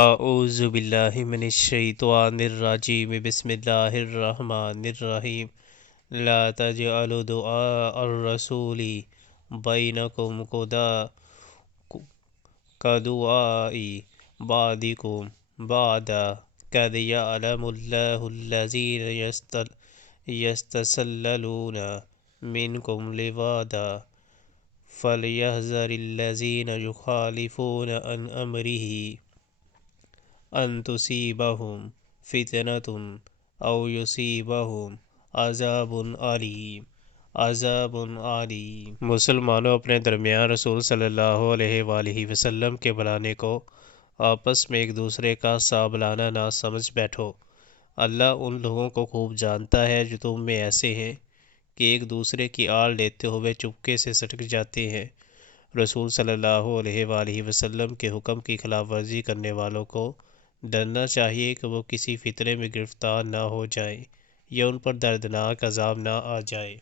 اعوذ باللہ من الشیطان الرجیم بسم اللہ الرحمن الرحیم لا تجعلوا دعاء الرسول بینکم كدعاء بعضکم بعضا قد یعلم اللہ الذین یستسللون منکم لواذا فلیحذر الذین یخالفون عن امرہ ان تصیبہم فتنۃ او یصیبہم عذاب علیم۔ مسلمانوں اپنے درمیان رسول صلی اللہ علیہ وآلہ وسلم کے بلانے کو آپس میں ایک دوسرے کا سابلانا نہ سمجھ بیٹھو۔ اللہ ان لوگوں کو خوب جانتا ہے جو تم میں ایسے ہیں کہ ایک دوسرے کی آڑ لیتے ہوئے چپکے سے سٹک جاتے ہیں۔ رسول صلی اللہ علیہ وآلہ وسلم کے حکم کی خلاف ورزی کرنے والوں کو ڈرنا چاہیے کہ وہ کسی فتنے میں گرفتار نہ ہو جائیں یا ان پر دردناک عذاب نہ آ جائے۔